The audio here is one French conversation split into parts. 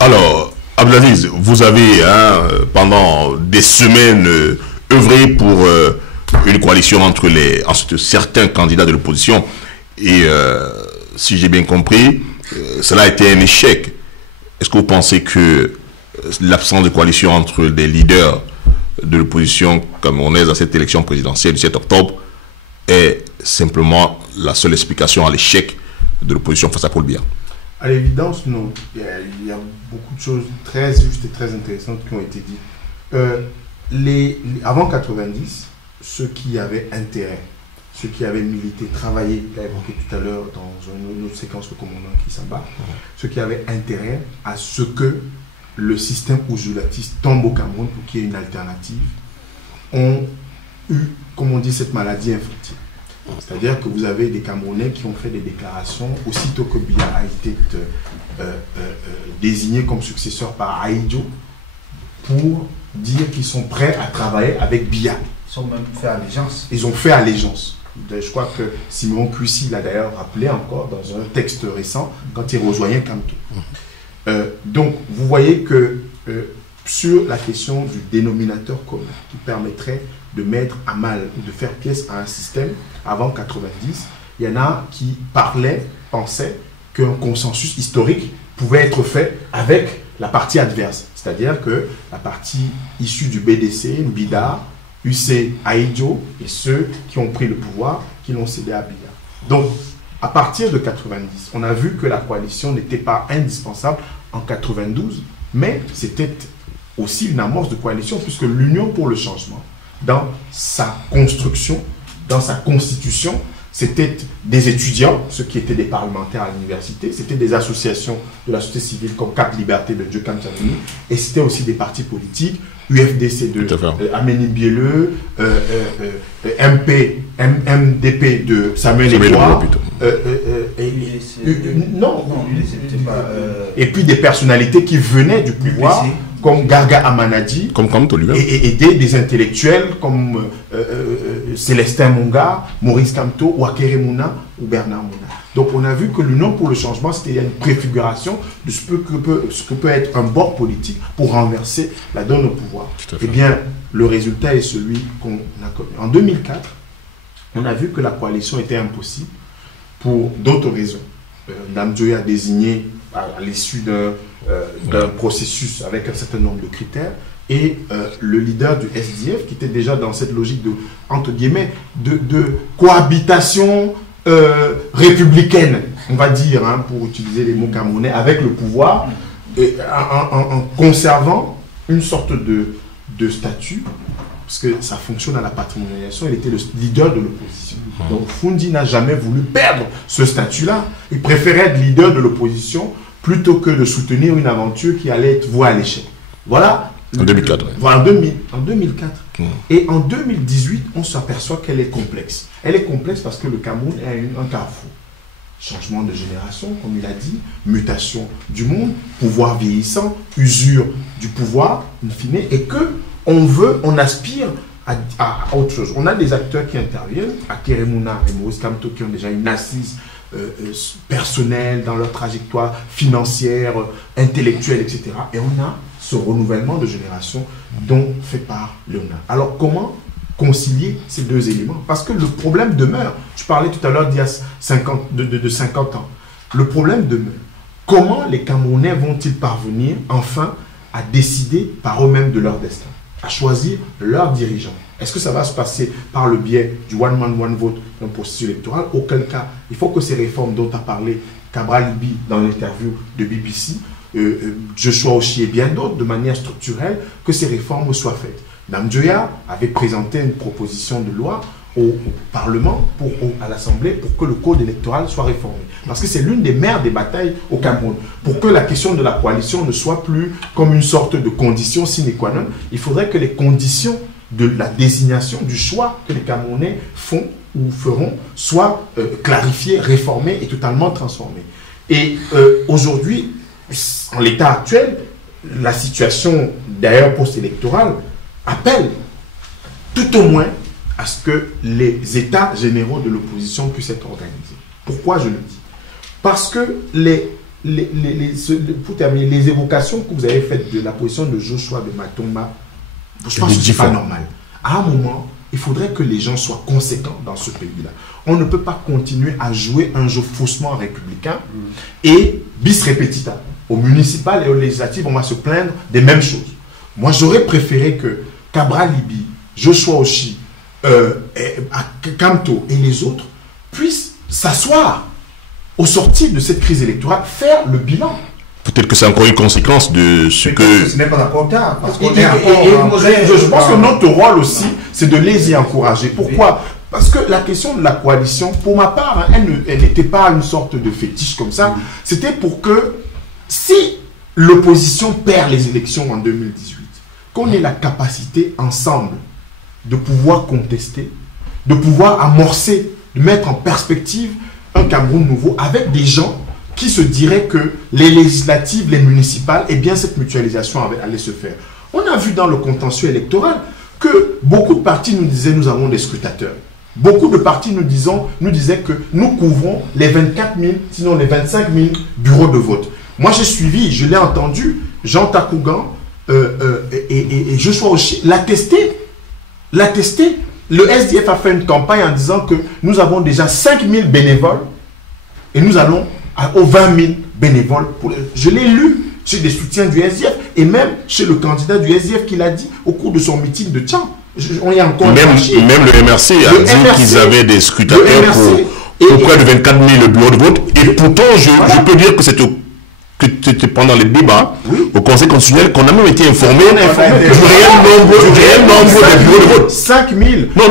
Alors, Abdelaziz, vous avez pendant des semaines œuvré pour une coalition entre certains candidats de l'opposition et si j'ai bien compris, cela a été un échec. Est-ce que vous pensez que l'absence de coalition entre les leaders de l'opposition camerounaise à cette élection présidentielle du 7 octobre est simplement la seule explication à l'échec de l'opposition face à Paul Biya? À l'évidence, non. Il y a beaucoup de choses très justes et très intéressantes qui ont été dites. Avant 90, ceux qui avaient intérêt, ceux qui avaient milité, travaillé, je l'ai évoqué tout à l'heure dans une autre séquence de commandant qui s'abat, ceux qui avaient intérêt à ce que le système oujoulatiste tombe au Cameroun pour qu'il y ait une alternative, ont eu, comme on dit, cette maladie infantile. C'est-à-dire que vous avez des Camerounais qui ont fait des déclarations aussitôt que Biya a été désigné comme successeur par Ahidjo pour dire qu'ils sont prêts à travailler avec Biya. Ils ont même fait allégeance. Ils ont fait allégeance. Je crois que Simon Cuissy l'a d'ailleurs rappelé encore dans un texte récent quand il rejoignait Camto. Donc vous voyez que sur la question du dénominateur commun qui permettrait de mettre à mal ou de faire pièce à un système avant 90, il y en a qui pensaient qu'un consensus historique pouvait être fait avec la partie adverse. C'est-à-dire que la partie issue du BDC, Mbida, UC, Ahidjo et ceux qui ont pris le pouvoir, qui l'ont cédé à Biya. Donc, à partir de 90, on a vu que la coalition n'était pas indispensable en 92, mais c'était aussi une amorce de coalition puisque l'Union pour le changement, dans sa construction, dans sa constitution, c'était des étudiants, ceux qui étaient des parlementaires à l'université, c'était des associations de la société civile comme Cap Liberté de Diokan Tchanoni, et c'était aussi des partis politiques, UFDC de Amélie Bielleux, MDP de Samuel Eto'o, et puis des personnalités qui venaient du pouvoir, comme Garga Amanadi, et des intellectuels comme Célestin Monga, Maurice Kamto, Wakere Mouna ou Bernard Mouna. Donc on a vu que l'Union pour le changement, c'était une préfiguration de ce que peut être un bord politique pour renverser la donne au pouvoir. Eh bien, le résultat est celui qu'on a connu. En 2004, on a vu que la coalition était impossible pour d'autres raisons. Namjoya a désigné à l'issue d'un processus avec un certain nombre de critères, et le leader du SDF qui était déjà dans cette logique de, entre guillemets, de cohabitation républicaine, on va dire, hein, pour utiliser les mots camerounais, avec le pouvoir, en conservant une sorte de statut, parce que ça fonctionne à la patrimonialisation. Il était le leader de l'opposition. Donc Fundi n'a jamais voulu perdre ce statut-là. Il préférait être leader de l'opposition plutôt que de soutenir une aventure qui allait être vouée à l'échec. Voilà. En 2004. Voilà, en 2004. Et en 2018, on s'aperçoit qu'elle est complexe. Elle est complexe parce que le Cameroun est un carrefour. Changement de génération, comme il a dit, mutation du monde, pouvoir vieillissant, usure du pouvoir, in fine, et que on aspire à autre chose. On a des acteurs qui interviennent, Akere Mouna et Maurice Kamto, qui ont déjà une assise personnelle dans leur trajectoire financière, intellectuelle, etc. Et on a ce renouvellement de génération dont fait part Léonard. Alors comment concilier ces deux éléments? Parce que le problème demeure. Je parlais tout à l'heure d'il y a 50 ans. Le problème demeure. Comment les Camerounais vont-ils parvenir enfin à décider par eux-mêmes de leur destin, à choisir leurs dirigeants? Est-ce que ça va se passer par le biais du one man, one vote d'un processus électoral? Auquel cas, il faut que ces réformes dont a parlé Cabral Libi dans l'interview de BBC, Joshua Oshie et bien d'autres, de manière structurelle, que ces réformes soient faites. Namjoya avait présenté une proposition de loi au Parlement, à l'Assemblée, pour que le code électoral soit réformé. Parce que c'est l'une des mères des batailles au Cameroun. Pour que la question de la coalition ne soit plus comme une sorte de condition sine qua non, il faudrait que les conditions de la désignation, du choix que les Camerounais font ou feront, soient clarifiées, réformées et totalement transformées. Et aujourd'hui, en l'état actuel, la situation, d'ailleurs post-électorale, appelle tout au moins à ce que les états généraux de l'opposition puissent être organisés. Pourquoi je le dis? Parce que pour terminer, les évocations que vous avez faites de la position de Joshua de Matomba, je pense que ce n'est pas normal. À un moment, il faudrait que les gens soient conséquents dans ce pays-là. On ne peut pas continuer à jouer un jeu faussement républicain et bis repetita. Au municipal et au législatif, on va se plaindre des mêmes choses. Moi, j'aurais préféré que Cabral Libi, Joshua Oshi, Kamto et les autres puissent s'asseoir au sortir de cette crise électorale, faire le bilan. Peut-être que c'est encore une conséquence de ce que... Ce n'est pas encore tard. Parce qu'on je pense que notre rôle aussi, c'est de les y encourager. Pourquoi? Parce que la question de la coalition, pour ma part, hein, elle n'était pas une sorte de fétiche comme ça. C'était pour que, si l'opposition perd les élections en 2018, qu'on ait la capacité ensemble de pouvoir contester, de pouvoir amorcer, de mettre en perspective un Cameroun nouveau avec des gens qui se diraient que les législatives, les municipales, eh bien cette mutualisation allait se faire. On a vu dans le contentieux électoral que beaucoup de partis nous disaient nous avons des scrutateurs. Beaucoup de partis nous disaient que nous couvrons les 24 000, sinon les 25 000 bureaux de vote. Moi j'ai suivi, je l'ai entendu, Jean Takougan et Joshua Oshi l'attester. Le SDF a fait une campagne en disant que nous avons déjà 5 000 bénévoles et nous allons aux 20 000 bénévoles. Je l'ai lu chez des soutiens du SDF et même chez le candidat du SDF qui l'a dit au cours de son meeting de Tchang. On y a encore même le MRC a dit qu'ils avaient des scrutateurs pour près de 24 000 bureaux de vote. Et pourtant, je peux dire que c'était pendant les débats au Conseil constitutionnel qu'on a même été informé du réel nombre de bureaux de vote. 5 000. Non,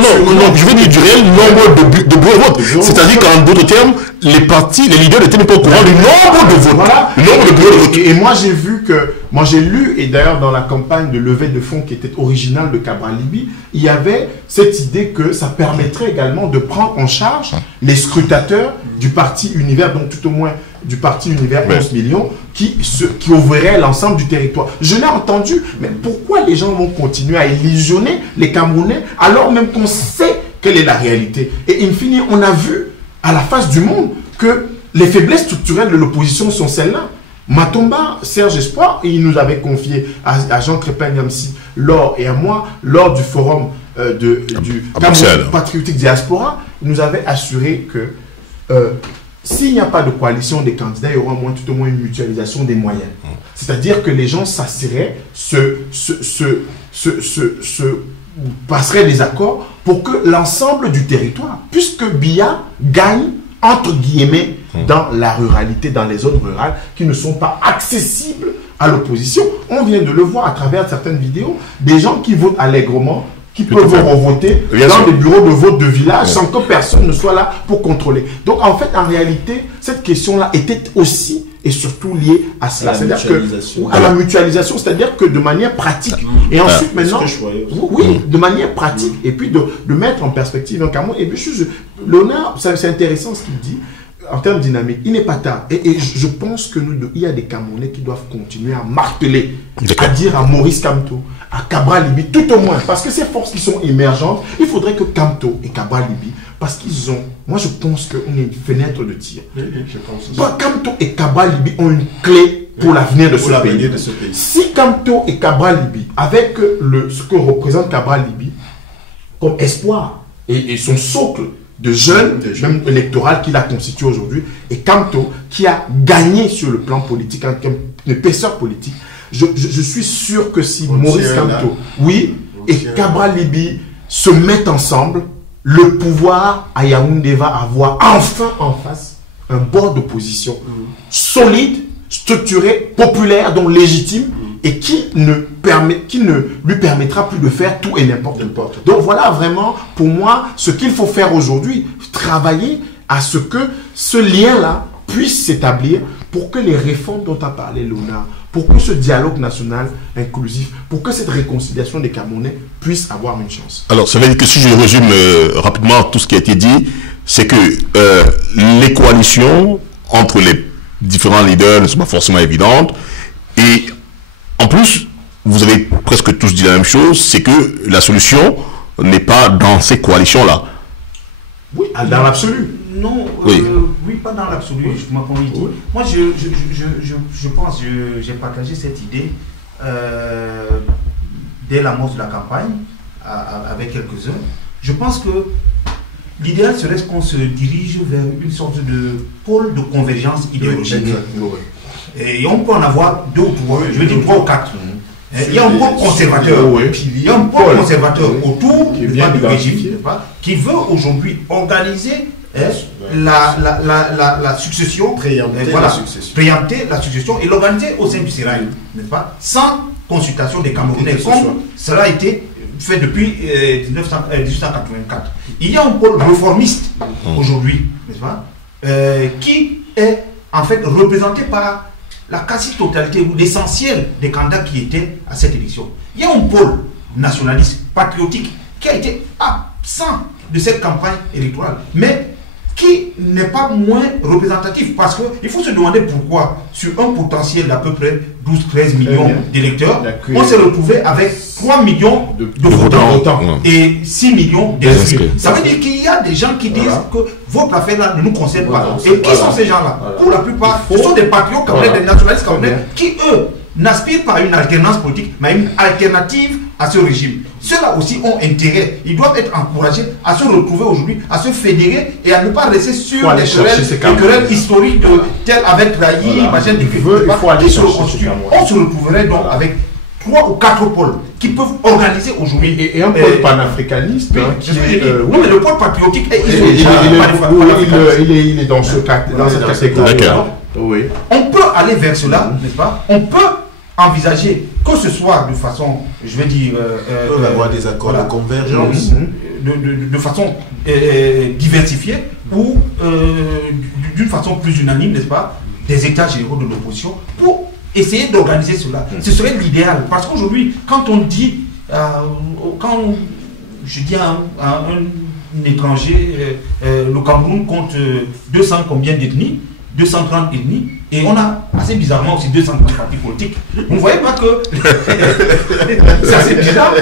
je veux dire du réel nombre de bureaux de vote. C'est-à-dire qu'en d'autres termes, les leaders n'étaient même pas au courant du nombre de votes. Voilà. Le nombre de bureaux de vote. Et moi, j'ai lu, et d'ailleurs dans la campagne de levée de fonds qui était originale de Cabral Libi, il y avait cette idée que ça permettrait également de prendre en charge les scrutateurs du parti Univers, donc tout au moins du parti Univers 11 millions, qui ouvrirait l'ensemble du territoire. Je l'ai entendu, mais pourquoi les gens vont continuer à illusionner les Camerounais alors même qu'on sait quelle est la réalité? Et in fine, on a vu à la face du monde que les faiblesses structurelles de l'opposition sont celles-là. Matomba, Serge Espoir, et il nous avait confié à Jean Crépin-Niamsi et à moi, lors du forum du Cameroun Patriotique Diaspora, il nous avait assuré que s'il n'y a pas de coalition des candidats, il y aura tout au moins une mutualisation des moyens. C'est-à-dire que les gens s'assiraient, passeraient des accords pour que l'ensemble du territoire, puisque Biya gagne, entre guillemets, dans la ruralité, dans les zones rurales qui ne sont pas accessibles à l'opposition. On vient de le voir à travers certaines vidéos, des gens qui votent allègrement, qui peuvent voter dans des bureaux de vote de village sans que personne ne soit là pour contrôler. Donc en fait, en réalité, cette question-là était aussi et surtout liée à cela, c'est-à-dire que à la mutualisation, c'est-à-dire que de manière pratique. Et ensuite maintenant, de manière pratique, et puis de mettre en perspective un Cameroun. Et puis Léonard, c'est intéressant ce qu'il dit. En termes dynamiques, il n'est pas tard. Et je pense qu'il y a des Camerounais qui doivent continuer à marteler, à dire à Maurice Kamto, à Cabral Libi, tout au moins, parce que ces forces qui sont émergentes, il faudrait que Kamto et Cabral Libi, parce qu'ils ont, moi je pense qu'on a une fenêtre de tir. Kamto et Cabral Libi ont une clé pour l'avenir de ce pays. Si Kamto et Cabral Libi, avec ce que représente Cabral Libi, comme espoir et son socle de jeunes, même électoral qu'il a constitué aujourd'hui, et Kamto qui a gagné sur le plan politique, en termes d'épaisseur politique, je suis sûr que si Maurice Kamto, et Cabral Libi se mettent ensemble, le pouvoir à Yaoundé va avoir enfin en face un bord d'opposition solide, structuré, populaire, donc légitime, et qui ne lui permettra plus de faire tout et n'importe quoi. Donc voilà vraiment, pour moi, ce qu'il faut faire aujourd'hui, travailler à ce que ce lien-là puisse s'établir pour que les réformes dont a parlé Léonard, pour que ce dialogue national inclusif, pour que cette réconciliation des Camerounais puisse avoir une chance. Alors, ça veut dire que si je résume rapidement tout ce qui a été dit, c'est que les coalitions entre les différents leaders ne sont pas forcément évidentes, et en plus, vous avez presque tous dit la même chose, c'est que la solution n'est pas dans ces coalitions-là. Oui, dans l'absolu. Non, Oui. Oui, pas dans l'absolu, Oui. je m'en dit. Oui. Moi, je pense, j'ai partagé cette idée dès l'amorce de la campagne avec quelques-uns. Je pense que l'idéal serait qu'on se dirige vers une sorte de pôle de convergence idéologique. Et on peut en avoir deux ou trois, je veux dire trois ou quatre. Il y a un pôle conservateur, il y a un pôle conservateur autour du régime qui veut aujourd'hui organiser la succession, préempter la succession et l'organiser au sein du Sérail, n'est-ce pas, sans consultation des Camerounais, comme cela a été fait depuis 1884. Il y a un pôle réformiste aujourd'hui, n'est-ce pas, qui est en fait représenté par la quasi-totalité ou l'essentiel des candidats qui étaient à cette élection. Il y a un pôle nationaliste, patriotique, qui a été absent de cette campagne électorale, mais qui n'est pas moins représentatif, parce qu'il faut se demander pourquoi, sur un potentiel d'à peu près 12-13 millions d'électeurs, on s'est retrouvé avec 3 millions de votants et 6 millions d'inscrits. Ça veut dire qu'il y a des gens qui disent que votre affaire-là ne nous concerne pas. Et qui sont ces gens-là? Pour la plupart, ce sont des patriotes camerounais, des nationalistes camerounais, qui, eux, n'aspirent pas à une alternance politique, mais à une alternative à ce régime. Ceux-là aussi ont intérêt, ils doivent être encouragés à se retrouver aujourd'hui, à se fédérer et à ne pas rester sur des querelles historiques de tel avec Raï, machin, qui se reconstituent. On se retrouverait donc avec 3 ou 4 pôles qui peuvent organiser aujourd'hui. Et un pôle panafricaniste qui est. Oui, mais le pôle patriotique est il est dans cette catégorie. Oui. On peut aller vers cela, n'est-ce pas? On peut envisager que ce soit de façon, je vais dire, on peut avoir des accords de convergence, de façon diversifiée ou d'une façon plus unanime, n'est-ce pas, des états généraux de l'opposition pour essayer d'organiser cela. Ce serait l'idéal, parce qu'aujourd'hui, quand on dit, quand je dis à un étranger, le Cameroun compte 200 combien d'ethnies, 230 ethnies, et on a assez bizarrement aussi 230 partis politiques. Vous ne voyez pas que c'est assez bizarre.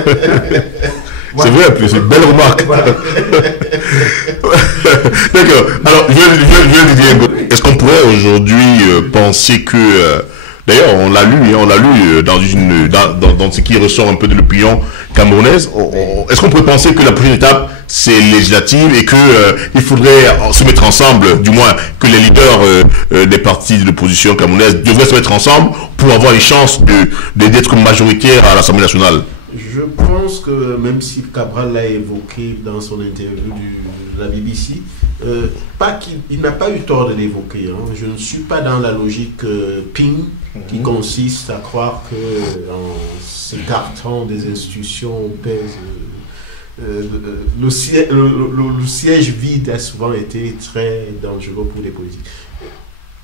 C'est vrai, c'est une belle remarque. Voilà. D'accord. Alors, je vais dire, est-ce qu'on pourrait aujourd'hui penser que, d'ailleurs, on l'a lu dans ce qui ressort un peu de l'opinion camerounaise, est-ce qu'on pourrait penser que la prochaine étape, c'est législative et qu'il faudrait se mettre ensemble, du moins que les leaders des partis de l'opposition camerounaise devraient se mettre ensemble pour avoir les chances d'être majoritaires à l'Assemblée nationale? Je pense que même si Cabral l'a évoqué dans son interview de la BBC, il n'a pas eu tort de l'évoquer. Hein. Je ne suis pas dans la logique ping qui consiste à croire que en s'écartant des institutions on pèse. Le siège vide a souvent été très dangereux pour les politiques.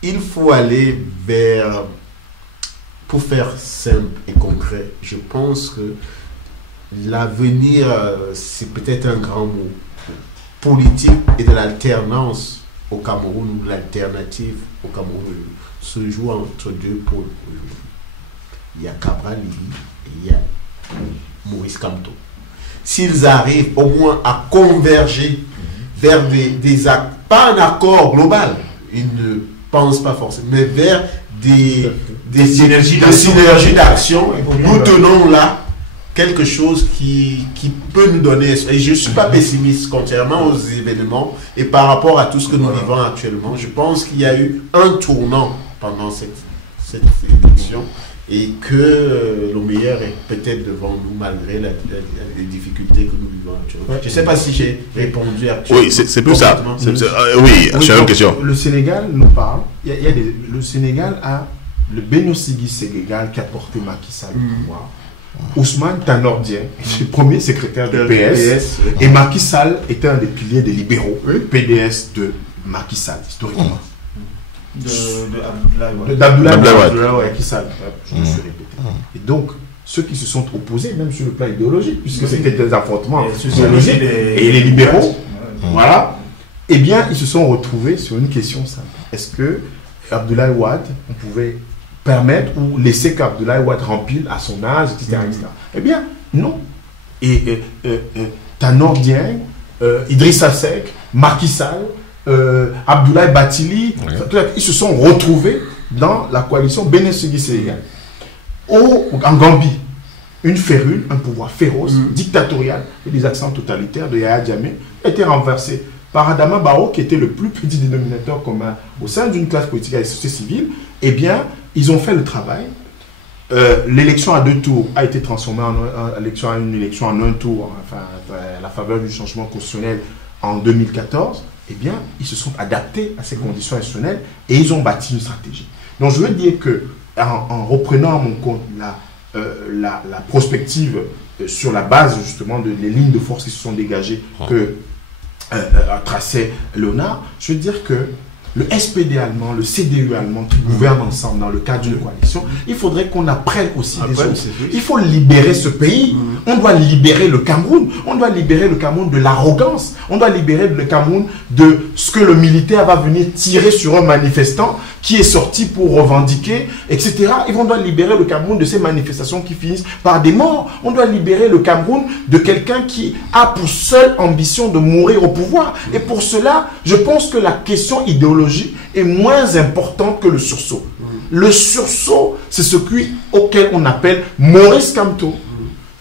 Il faut aller vers, pour faire simple et concret, je pense que l'avenir, c'est peut-être un grand mot, politique et de l'alternance au Cameroun, ou l'alternative au Cameroun, se joue entre deux pôles. Il y a Cabral et il y a Maurice Kamto. S'ils arrivent au moins à converger vers pas un accord global, ils ne pensent pas forcément, mais vers des synergies d'action, nous tenons là quelque chose qui peut nous donner. Et je ne suis pas pessimiste contrairement aux événements et par rapport à tout ce que nous vivons actuellement. Je pense qu'il y a eu un tournant pendant cette élection. Et que le meilleur est peut-être devant nous malgré les difficultés que nous vivons actuellement. Je ne sais pas si j'ai répondu actuellement. Oui, c'est plus ça. Oui, j'ai une question. Le Sénégal nous parle. Le Sénégal a le Beno-Sigui Sénégal qui a porté Macky Sall au pouvoir. Ousmane Tanor Dieng, le premier secrétaire du PS. Et Macky Sall était un des piliers des libéraux, PDS de Macky Sall, historiquement. D'Abdoulaye Macky Sall, je me suis répété. Et donc, ceux qui se sont opposés, même sur le plan idéologique, puisque c'était des affrontements sociologiques, et les libéraux, voilà, eh bien, ils se sont retrouvés sur une question simple. Est-ce que Abdoulaye Wade, on pouvait permettre ou laisser qu'Abdoulaye Wade rempile à son âge, etc. Eh bien, non. Et Tanor Dieng, Idrissa Seck, Macky Sall, Abdoulaye Bathily, ils se sont retrouvés dans la coalition Bénin Sénégal. En Gambie, une férule, un pouvoir féroce, dictatorial et des accents totalitaires de Yahya Jammeh a été renversé par Adama Barrow, qui était le plus petit dénominateur commun au sein d'une classe politique et société civile. Eh bien, ils ont fait le travail. L'élection à 2 tours a été transformée en une élection en 1 tour, enfin, à la faveur du changement constitutionnel en 2014. Eh bien, ils se sont adaptés à ces conditions institutionnelles et ils ont bâti une stratégie. Donc, je veux dire que, en reprenant à mon compte la prospective sur la base justement des lignes de force qui se sont dégagées que tracé Léonard, je veux dire que le SPD allemand, le CDU allemand qui gouvernent ensemble dans le cadre d'une coalition, il faudrait qu'on apprenne aussi des choses. Il faut libérer ce pays. On doit libérer le Cameroun. On doit libérer le Cameroun de l'arrogance. On doit libérer le Cameroun de ce que le militaire va venir tirer sur un manifestant qui est sorti pour revendiquer, etc. Et on doit libérer le Cameroun de ces manifestations qui finissent par des morts. On doit libérer le Cameroun de quelqu'un qui a pour seule ambition de mourir au pouvoir. Et pour cela, je pense que la question idéologique est moins importante que le sursaut. Le sursaut, c'est ce auquel on appelle Maurice Kamto,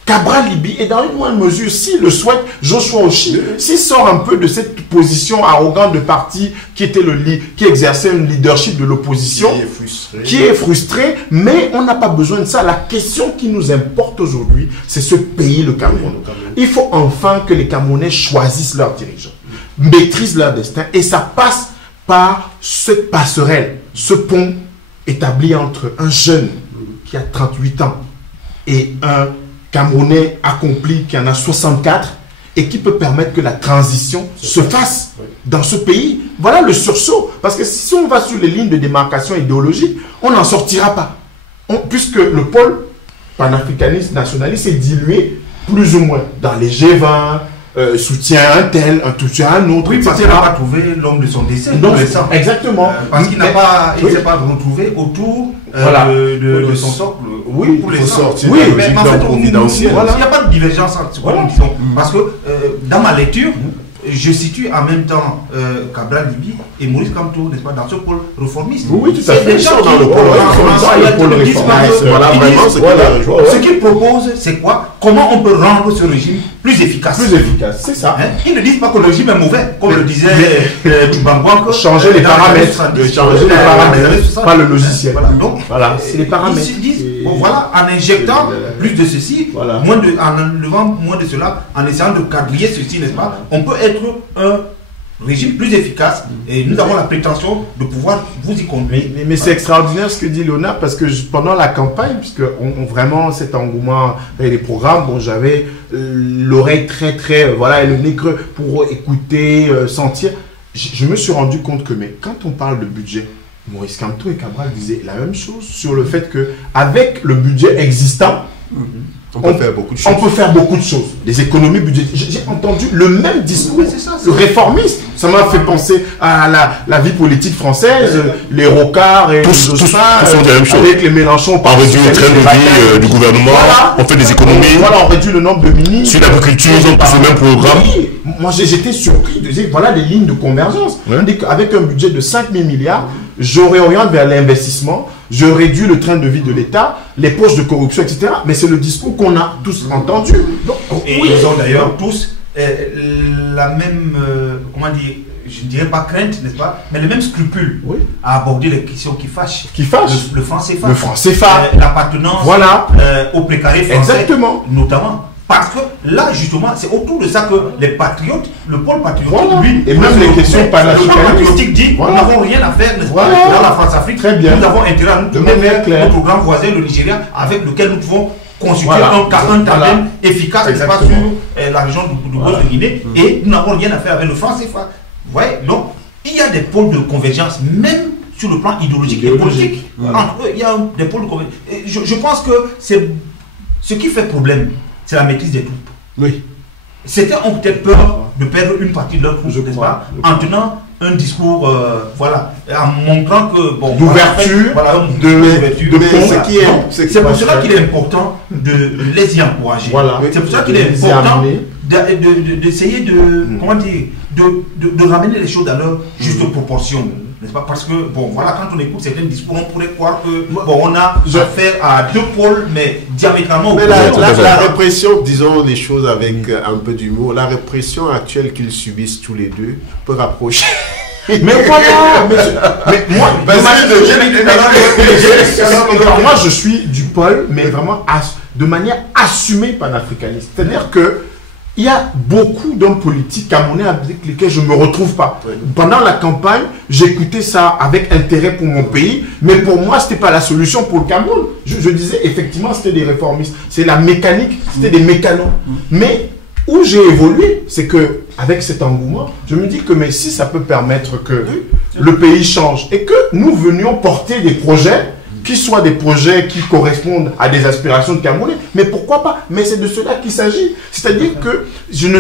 Cabral Libby, et dans une moindre mesure, s'il le souhaite, Joshua Oshie, s'il sort un peu de cette position arrogante de parti qui exerçait un leadership de l'opposition, qui est frustré, mais on n'a pas besoin de ça. La question qui nous importe aujourd'hui, c'est ce pays, le Cameroun. Il faut enfin que les Camerounais choisissent leurs dirigeants, maîtrisent leur destin, et ça passe par cette passerelle, ce pont établi entre un jeune qui a 38 ans et un Camerounais accompli qui en a 64 et qui peut permettre que la transition se fasse dans ce pays. Voilà le sursaut. Parce que si on va sur les lignes de démarcation idéologique, on n'en sortira pas. Puisque le pôle panafricaniste nationaliste est dilué plus ou moins dans les G20, soutient un tel, un soutient un autre. Oui, parce qu'il n'a pas trouvé l'homme de son décès. Exactement. Parce qu'il ne s'est pas retrouvé autour de son socle. Oui, pour les sortir. Oui, mais en fait, il n'y a pas de divergence entre ce que nous disons. Parce que dans ma lecture, je situe en même temps Cabral Libby et Maurice Kamto, n'est-ce pas, dans ce pôle réformiste. Oui, tout à fait. Des gens dans le pôle réformiste. Ce qu'ils proposent, c'est quoi? Comment on peut rendre ce régime plus efficace? Plus efficace, c'est ça. Ils ne disent pas que le régime est mauvais, comme le disait Bangwak. Changer les paramètres. Changer les paramètres, pas le logiciel. Donc, c'est les paramètres. Ils se disent, voilà, en injectant plus de ceci, en enlevant moins de cela, en essayant de quadriller ceci, n'est-ce pas, on peut être un régime plus efficace et nous avons la prétention de pouvoir vous y conduire. Mais c'est extraordinaire ce que dit Léonard, parce que pendant la campagne, puisque vraiment cet engouement et les programmes, bon, j'avais l'oreille très et le nez creux pour écouter, sentir. Je me suis rendu compte que quand on parle de budget, Maurice Kamto et Cabral disaient la même chose sur le fait que avec le budget existant, on peut faire beaucoup de choses. Des économies budgétaires. J'ai entendu le même discours, le réformiste. Ça m'a fait penser à la vie politique française, les Rocards et tous font la même chose. Avec les Mélenchon. On réduit le train de vie du gouvernement, on fait des économies. Voilà, on réduit le nombre de ministres. Sur l'agriculture, ils ont tous le même programme. Oui, moi j'étais surpris de dire, voilà les lignes de convergence. On dit qu'avec un budget de 5 000 milliards, je réoriente vers l'investissement, je réduis le train de vie de l'État, les poches de corruption, etc. Mais c'est le discours qu'on a tous entendu. Donc, ils ont d'ailleurs tous la même, comment dire, je ne dirais pas crainte, n'est-ce pas, mais le même scrupule à aborder les questions qui fâchent. Le franc CFA. Le franc CFA. L'appartenance au précaré français. Exactement. Notamment. Parce que là, justement, c'est autour de ça que les patriotes, le pôle patriotique, lui, et même les questions patriotiques dit, nous n'avons rien à faire, n'est-ce pas, dans la France-Afrique. Très bien. Nous avons intérêt à nous tourner vers notre grand voisin, le Nigeria, avec lequel nous pouvons constituer un tandem efficace, n'est-ce pas, sur la région du Golfe de Guinée, et nous n'avons rien à faire avec le franc CFA. Vous voyez, donc, il y a des pôles de convergence, même sur le plan idéologique et politique. Entre eux, il y a des pôles de convergence. Je pense que c'est ce qui fait problème. C'est la maîtrise des troupes. Oui. Certains ont peut-être peur de perdre une partie de leur troupe, n'est-ce pas, en tenant un discours, voilà, en montrant que, bon, d'ouverture, voilà, c'est pour cela qu'il est important de les y encourager. Voilà. C'est pour cela qu'il est important d'essayer de, comment dire, de ramener les choses à leur juste proportion. N'est-ce pas? Parce que, bon, voilà, quand on écoute certains discours, on pourrait croire que, bon, on a affaire à deux pôles, mais diamétralement opposés. Mais la répression, disons les choses avec un peu d'humour, la répression actuelle qu'ils subissent tous les deux peut rapprocher. Mais voilà, mais moi, moi je suis du pôle, mais vraiment de manière assumée panafricaniste. C'est-à-dire que il y a beaucoup d'hommes politiques camerounais avec lesquels je ne me retrouve pas. Oui. Pendant la campagne, j'écoutais ça avec intérêt pour mon pays, mais pour moi, ce n'était pas la solution pour le Cameroun. Je disais, effectivement, c'était des réformistes. C'est la mécanique, c'était des mécanos. Mais où j'ai évolué, c'est que avec cet engouement, je me dis que mais si ça peut permettre que le pays change et que nous venions porter des projets qui soient des projets qui correspondent à des aspirations de Camerounais, mais pourquoi pas? Mais c'est de cela qu'il s'agit. C'est-à-dire que je ne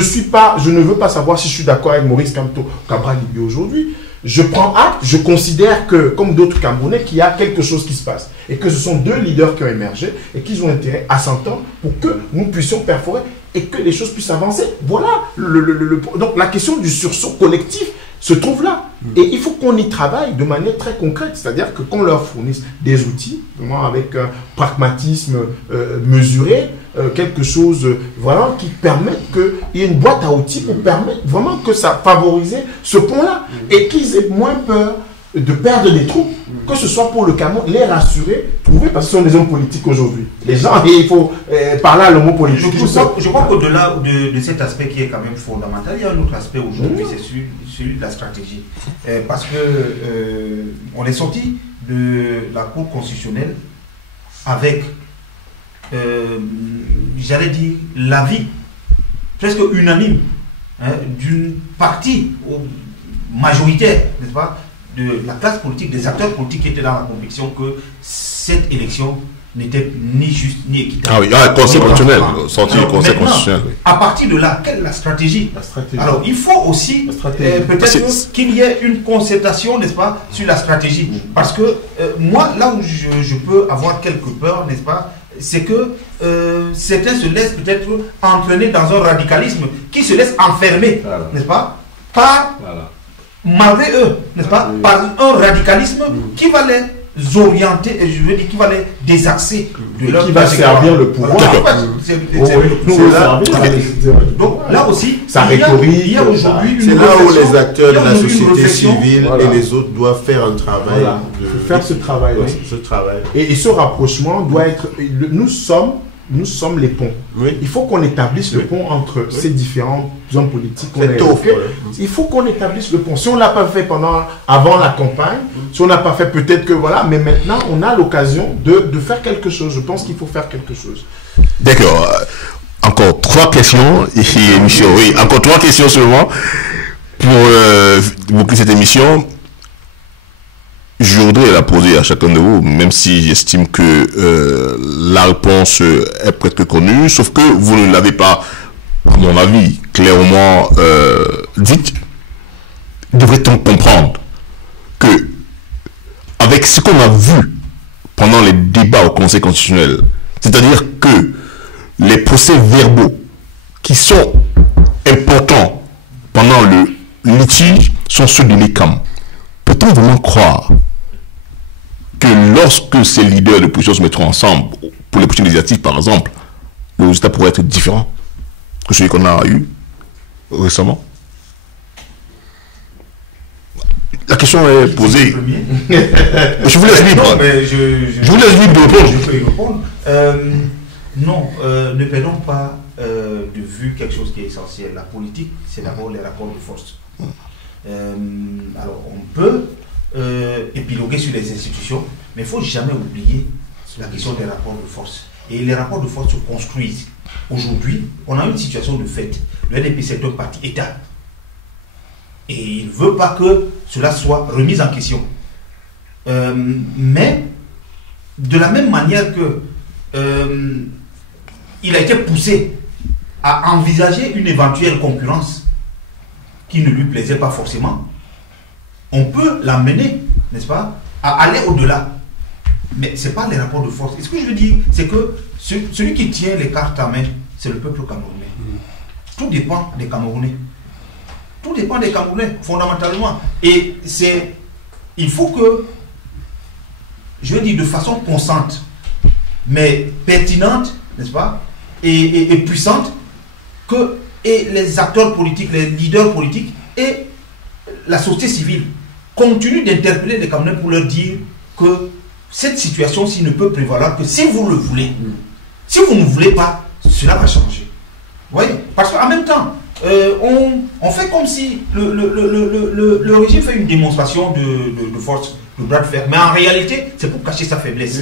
veux pas savoir si je suis d'accord avec Maurice Kamto Cabral-Libye aujourd'hui. Je prends acte, je considère que, comme d'autres Camerounais, qu'il y a quelque chose qui se passe. Et que ce sont deux leaders qui ont émergé et qu'ils ont intérêt à s'entendre pour que nous puissions perforer et que les choses puissent avancer. Voilà. Donc la question du sursaut collectif se trouve là. Et il faut qu'on y travaille de manière très concrète. C'est-à-dire que qu'on leur fournisse des outils, vraiment avec un pragmatisme mesuré, quelque chose vraiment qui permette qu'il y ait une boîte à outils pour permettre vraiment que ça favorise ce pont-là. Et qu'ils aient moins peur de perdre des troupes, que ce soit pour le Cameroun, les rassurer, trouver, parce que ce sont des hommes politiques aujourd'hui. Les gens, et il faut parler à l'homme politique. Je crois qu'au-delà de cet aspect qui est quand même fondamental, il y a un autre aspect aujourd'hui, c'est celui de la stratégie. Parce que on est sorti de la Cour constitutionnelle avec, j'allais dire, l'avis presque unanime d'une partie majoritaire, n'est-ce pas, de la classe politique, des acteurs politiques qui étaient dans la conviction que cette élection n'était ni juste ni équitable. Ah oui, conseil constitutionnel, sorti du conseil constitutionnel. À partir de là, quelle est la stratégie? Alors, il faut aussi peut-être qu'il y ait une concertation, n'est-ce pas, sur la stratégie. Parce que moi, là où je peux avoir quelques peurs, n'est-ce pas, c'est que certains se laissent peut-être entraîner dans un radicalisme qui se laisse enfermer, n'est-ce pas, par... malgré eux, n'est-ce pas, par un radicalisme qui va les orienter, et je veux dire qui va les désaxer de leur... qui va servir le pouvoir. Donc là aussi, il y a aujourd'hui c'est là où les acteurs de la société civile et les autres doivent faire un travail. Faire ce travail. Et ce rapprochement doit être... Nous sommes les ponts. Oui. Il faut qu'on établisse le pont entre ces différents hommes politiques qu'on a évoqués. Il faut qu'on établisse le pont. Si on ne l'a pas fait avant la campagne, si on n'a pas fait peut-être que voilà, mais maintenant on a l'occasion de faire quelque chose. Je pense qu'il faut faire quelque chose. D'accord. Encore 3 questions. Émission, oui, encore 3 questions seulement pour boucler cette émission. Je voudrais la poser à chacun de vous, même si j'estime que la réponse est presque connue, sauf que vous ne l'avez pas, à mon avis, clairement dite. Devrait-on comprendre que, avec ce qu'on a vu pendant les débats au Conseil constitutionnel, c'est-à-dire que les procès-verbaux qui sont importants pendant le litige sont ceux de l'ICAM, peut-on vraiment croire que lorsque ces leaders de position se mettront ensemble, pour les prochaines législatives par exemple, le résultat pourrait être différent que celui qu'on a eu récemment? La question est posée. Je vous laisse libre. Je vous laisse libre de répondre. Je peux y répondre. Non, ne perdons pas de vue quelque chose qui est essentiel. La politique, c'est d'abord les rapports de force. Alors, on peut épiloguer sur les institutions, mais il ne faut jamais oublier la question des rapports de force. Et les rapports de force se construisent. Aujourd'hui, on a une situation de fait. Le NDP, c'est un parti État. Et il ne veut pas que cela soit remis en question. Mais, de la même manière que il a été poussé à envisager une éventuelle concurrence qui ne lui plaisait pas forcément, on peut l'amener, n'est-ce pas, à aller au-delà. Mais ce n'est pas les rapports de force. Et ce que je veux dire, c'est que celui qui tient les cartes à main, c'est le peuple camerounais. Tout dépend des Camerounais. Tout dépend des Camerounais, fondamentalement. Et il faut que, je veux dire de façon constante, mais pertinente, n'est-ce pas, et puissante, que et les acteurs politiques, les leaders politiques et la société civile continuent d'interpeller les Camerounais pour leur dire que cette situation-ci ne peut prévaloir que si vous le voulez. Si vous ne voulez pas, cela va changer. Vous voyez? Parce qu'en même temps, on fait comme si le régime fait une démonstration de force, de bras de fer. Mais en réalité, c'est pour cacher sa faiblesse.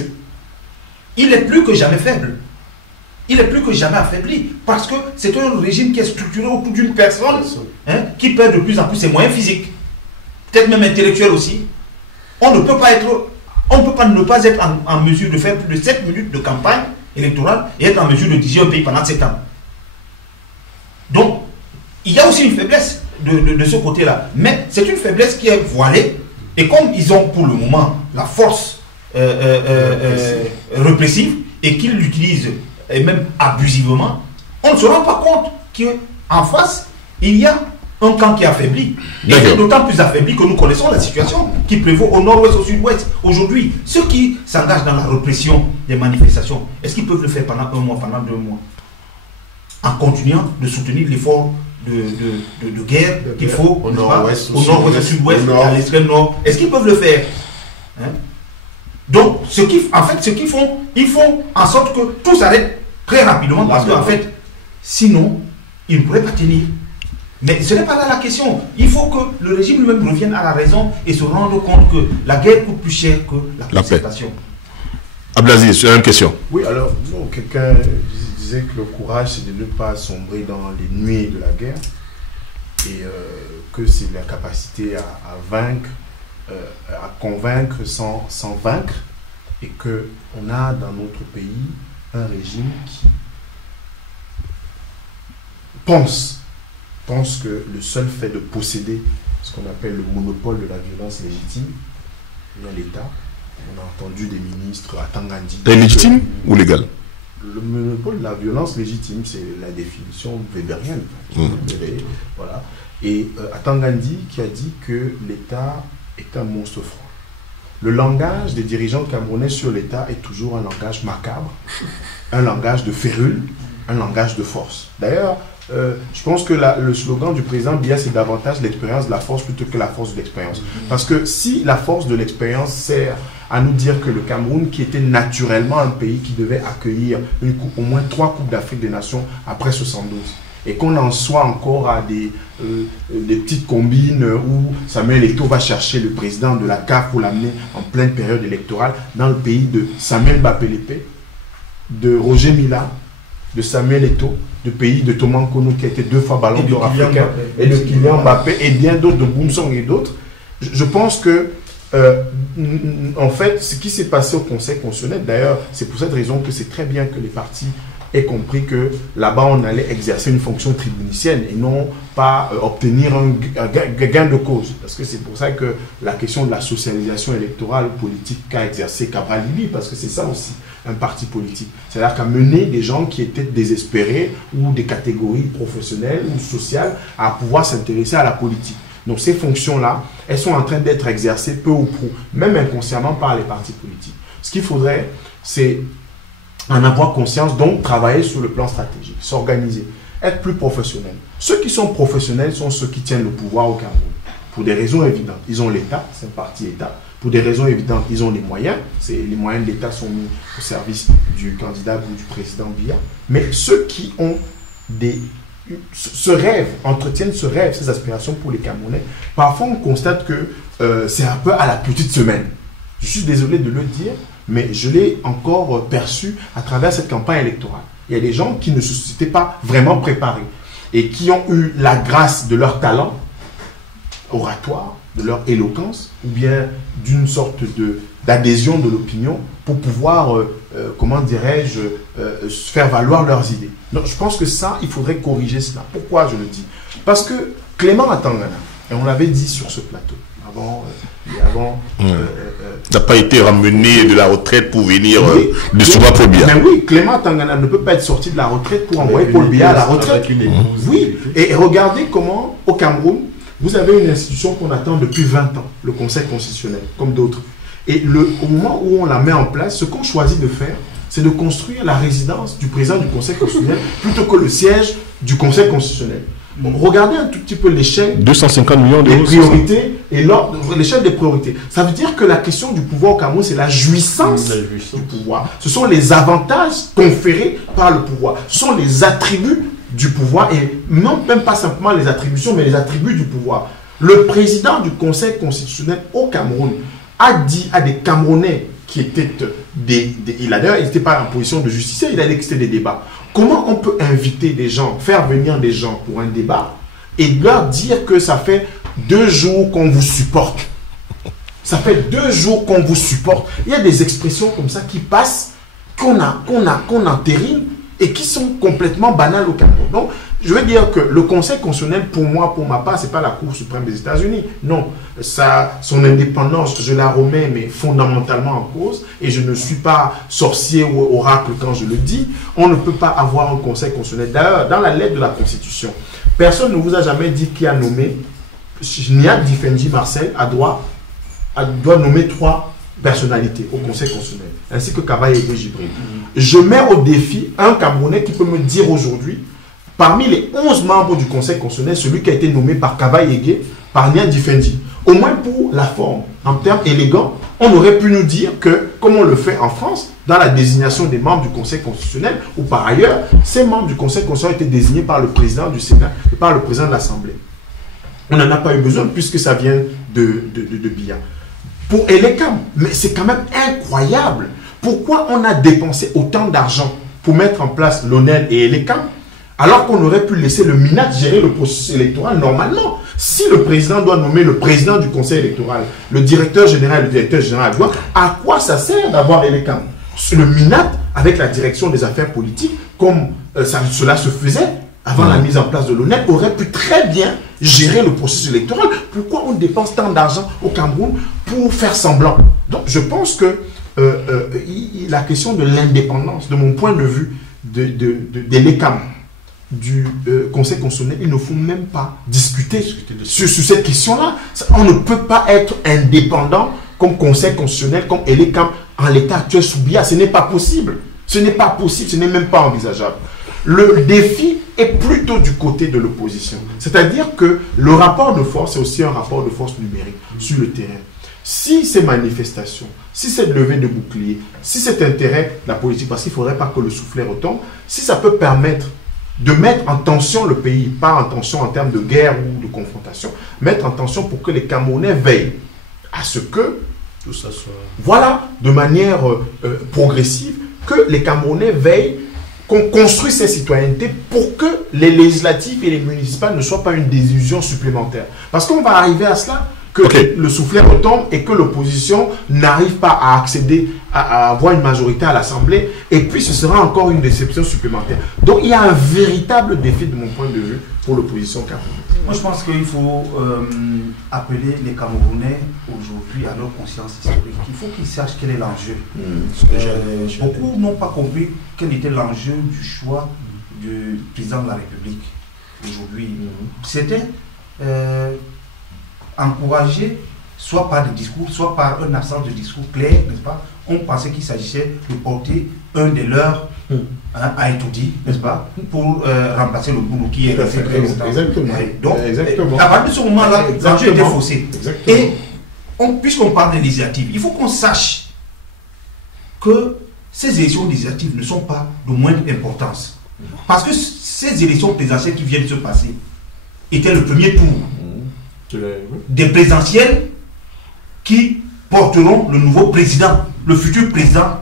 Il est plus que jamais faible. Il est plus que jamais affaibli. Parce que c'est un régime qui est structuré autour d'une personne qui perd de plus en plus ses moyens physiques. Peut-être même intellectuels aussi. On ne peut pas ne pas être en mesure de faire plus de 7 minutes de campagne électorale et être en mesure de diriger un pays pendant 7 ans. Donc, il y a aussi une faiblesse de ce côté-là. Mais c'est une faiblesse qui est voilée. Et comme ils ont pour le moment la force répressive et qu'ils l'utilisent et même abusivement, on ne se rend pas compte qu'en face, il y a un camp qui est affaibli. Et c'est d'autant plus affaibli que nous connaissons la situation qui prévaut au nord-ouest, au sud-ouest. Aujourd'hui, ceux qui s'engagent dans la répression des manifestations, est-ce qu'ils peuvent le faire pendant 1 mois, pendant 2 mois, en continuant de soutenir l'effort de guerre qu'il faut au nord-ouest, au sud-ouest, à l'extrême nord? Est-ce qu'ils peuvent le faire? Donc, ce qu'ils font, ils font en sorte que tout s'arrête très rapidement parce qu'en fait, sinon, ils ne pourraient pas tenir. Mais ce n'est pas là la question. Il faut que le régime lui-même revienne à la raison et se rende compte que la guerre coûte plus cher que la concertation. Abdelaziz, c'est une question. Oui, alors, quelqu'un disait que le courage, c'est de ne pas sombrer dans les nuées de la guerre et que c'est la capacité à vaincre, à convaincre sans vaincre, et qu'on a dans notre pays un régime qui pense que le seul fait de posséder ce qu'on appelle le monopole de la violence légitime, il y a l'État. On a entendu des ministres à Tangandi. Légitime ou légal? Le monopole de la violence légitime, c'est la définition weberienne. Voilà. Et Atangandi qui a dit que l'État est un monstre froid. Le langage des dirigeants camerounais sur l'État est toujours un langage macabre, un langage de férule, un langage de force. D'ailleurs, je pense que le slogan du président Biya, c'est davantage l'expérience de la force plutôt que la force de l'expérience. Parce que si la force de l'expérience sert à nous dire que le Cameroun, qui était naturellement un pays qui devait accueillir au moins 3 Coupes d'Afrique des Nations après 72, et qu'on en soit encore à des petites combines où Samuel Eto'o va chercher le président de la CAF pour l'amener en pleine période électorale dans le pays de Samuel Mbappé-Lépé, de Roger Mila, de Samuel Eto'o, du pays de Thomas Nkono qui a été 2 fois ballon d'or africain, et de Kylian Mbappé et bien d'autres, de Boumsong et d'autres. Je pense que en fait, ce qui s'est passé au Conseil constitutionnel, d'ailleurs, c'est pour cette raison que c'est très bien que les partis aient compris que là-bas, on allait exercer une fonction tribunicienne et non pas obtenir un gain de cause. Parce que c'est pour ça que la question de la socialisation électorale politique qu'a exercé Cabral Libye, parce que c'est ça aussi, un parti politique. C'est-à-dire qu'à mener des gens qui étaient désespérés ou des catégories professionnelles ou sociales à pouvoir s'intéresser à la politique. Donc ces fonctions-là, elles sont en train d'être exercées peu ou prou, même inconsciemment par les partis politiques. Ce qu'il faudrait, c'est en avoir conscience, donc travailler sur le plan stratégique, s'organiser, être plus professionnel. Ceux qui sont professionnels sont ceux qui tiennent le pouvoir au Cameroun. Pour des raisons évidentes, ils ont l'État, c'est un parti État. Pour des raisons évidentes, ils ont les moyens. Les moyens de l'État sont mis au service du candidat ou du président Biya. Mais ceux qui ont ce rêve, entretiennent ce rêve, ces aspirations pour les Camerounais, parfois on constate que c'est un peu à la petite semaine. Je suis désolé de le dire, mais je l'ai encore perçu à travers cette campagne électorale. Il y a des gens qui ne s'étaient pas vraiment préparés et qui ont eu la grâce de leur talent oratoire, de leur éloquence, ou bien d'une sorte d'adhésion de l'opinion pour pouvoir, comment dirais-je, faire valoir leurs idées. Donc je pense que ça, il faudrait corriger cela. Pourquoi je le dis? Parce que Clément Atangana, et on l'avait dit sur ce plateau, n'a pas été ramené de la retraite pour venir de Souba Paul Biya. Mais oui, Clément Tangana ne peut pas être sorti de la retraite pour envoyer Paul Biya à la retraite. Oui, et regardez comment, au Cameroun, vous avez une institution qu'on attend depuis 20 ans, le Conseil constitutionnel, comme d'autres. Et au moment où on la met en place, ce qu'on choisit de faire, c'est de construire la résidence du président du Conseil constitutionnel plutôt que le siège du Conseil constitutionnel. Regardez un tout petit peu l'échelle 250 millions des d'euros, priorités et l'échelle des priorités. Ça veut dire que la question du pouvoir au Cameroun, c'est la jouissance du pouvoir. Ce sont les avantages conférés par le pouvoir. Ce sont les attributs du pouvoir et non même pas simplement les attributions, mais les attributs du pouvoir. Le président du Conseil constitutionnel au Cameroun a dit à des Camerounais qui étaient il n'était pas en position de justicier, il a dit que c'était des débats. Comment on peut inviter des gens, faire venir des gens pour un débat et leur dire que ça fait 2 jours qu'on vous supporte? Ça fait 2 jours qu'on vous supporte. Il y a des expressions comme ça qui passent, qu'on entérine et qui sont complètement banales au Cameroun. Donc, je veux dire que le Conseil constitutionnel, pour moi, pour ma part, ce n'est pas la Cour suprême des États-Unis. Non, son indépendance, je la remets, mais fondamentalement en cause. Et je ne suis pas sorcier ou oracle quand je le dis. On ne peut pas avoir un Conseil constitutionnel. D'ailleurs, dans la lettre de la Constitution, personne ne vous a jamais dit qui a nommé. Niad Difendi Marcel doit nommer 3 personnalités au Conseil constitutionnel, ainsi que Kavaye Ege Jibril. Je mets au défi un Camerounais qui peut me dire aujourd'hui, parmi les 11 membres du Conseil constitutionnel, celui qui a été nommé par Kavaye Ege, par Niad Difendi. Au moins pour la forme, en termes élégants, on aurait pu nous dire que, comme on le fait en France, dans la désignation des membres du Conseil constitutionnel, ou par ailleurs, ces membres du Conseil constitutionnel ont été désignés par le président du Sénat et par le président de l'Assemblée. On n'en a pas eu besoin puisque ça vient de Biya. Pour Elekam, mais c'est quand même incroyable. Pourquoi on a dépensé autant d'argent pour mettre en place l'ONEL et Elekam, alors qu'on aurait pu laisser le MINAT gérer le processus électoral normalement? Si le président doit nommer le président du conseil électoral, le directeur général et le directeur général adjoint, à quoi ça sert d'avoir Elekam? Le MINAT, avec la direction des affaires politiques, comme cela se faisait avant la mise en place de l'ONEL, aurait pu très bien gérer le processus électoral. Pourquoi on dépense tant d'argent au Cameroun pour faire semblant? Donc je pense que la question de l'indépendance, de mon point de vue, de l'ECAM, du Conseil constitutionnel, il ne faut même pas discuter sur cette question-là. On ne peut pas être indépendant comme Conseil constitutionnel, comme l'ECAM en l'état actuel sous Biya. Ce n'est pas possible. Ce n'est pas possible, ce n'est même pas envisageable. Le défi est plutôt du côté de l'opposition. C'est-à-dire que le rapport de force est aussi un rapport de force numérique sur le terrain. Si ces manifestations, si cette levée de bouclier, si cet intérêt de la politique, parce qu'il ne faudrait pas que le soufflet retombe, si ça peut permettre de mettre en tension le pays, pas en tension en termes de guerre ou de confrontation, mettre en tension pour que les Camerounais veillent à ce que, tout ça soit... voilà, de manière progressive, que les Camerounais veillent qu'on construise ces citoyennetés pour que les législatives et les municipales ne soient pas une désillusion supplémentaire. Parce qu'on va arriver à cela, que le soufflet retombe et que l'opposition n'arrive pas à accéder à avoir une majorité à l'Assemblée, et puis ce sera encore une déception supplémentaire. Donc il y a un véritable défi de mon point de vue pour l'opposition camerounaise. Moi je pense qu'il faut appeler les Camerounais aujourd'hui à leur conscience historique. Il faut qu'ils sachent quel est l'enjeu. Beaucoup n'ont pas compris quel était l'enjeu du choix du président de la République aujourd'hui. C'était encouragé soit par des discours, soit par une absence de discours clair, n'est-ce pas? On pensait qu'il s'agissait de porter un des leurs à étudier, n'est-ce pas? Pour remplacer le boulot qui est resté. Exactement. Donc, exactement. à partir de ce moment-là, l'enjeu était faussé. Exactement. Et puisqu'on parle de législatives, il faut qu'on sache que ces élections législatives ne sont pas de moindre importance. Parce que ces élections présidentielles qui viennent de se passer étaient le premier tour des présidentielles qui porteront le nouveau président, le futur président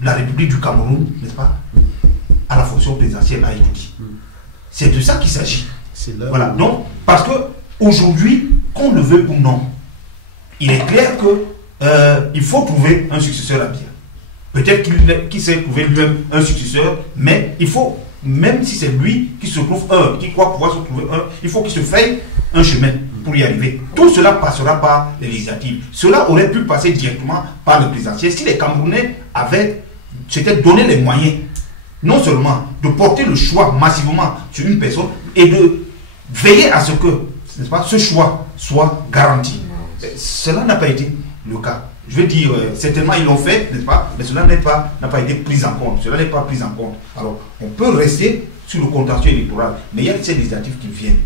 de la République du Cameroun, n'est-ce pas, à la fonction présidentielle à Edoudi. C'est de ça qu'il s'agit. Voilà. Donc, parce que aujourd'hui, qu'on le veut ou non, il est clair que il faut trouver un successeur à Biya. Peut-être qu'il s'est trouvé lui-même un successeur, mais il faut, même si c'est lui qui se trouve qui croit pouvoir se trouver il faut qu'il se fasse un chemin. pour y arriver. Tout cela passera par les législatives. Cela aurait pu passer directement par le présidentiel si les Camerounais s'étaient donné les moyens, non seulement de porter le choix massivement sur une personne et de veiller à ce que, n'est-ce pas, ce choix soit garanti. Cela n'a pas été le cas. Je veux dire, certainement ils l'ont fait, n'est-ce pas, mais cela n'a pas été pris en compte. Cela n'est pas pris en compte. Alors, on peut rester sur le contentieux électoral, mais il y a ces législatives qui viennent.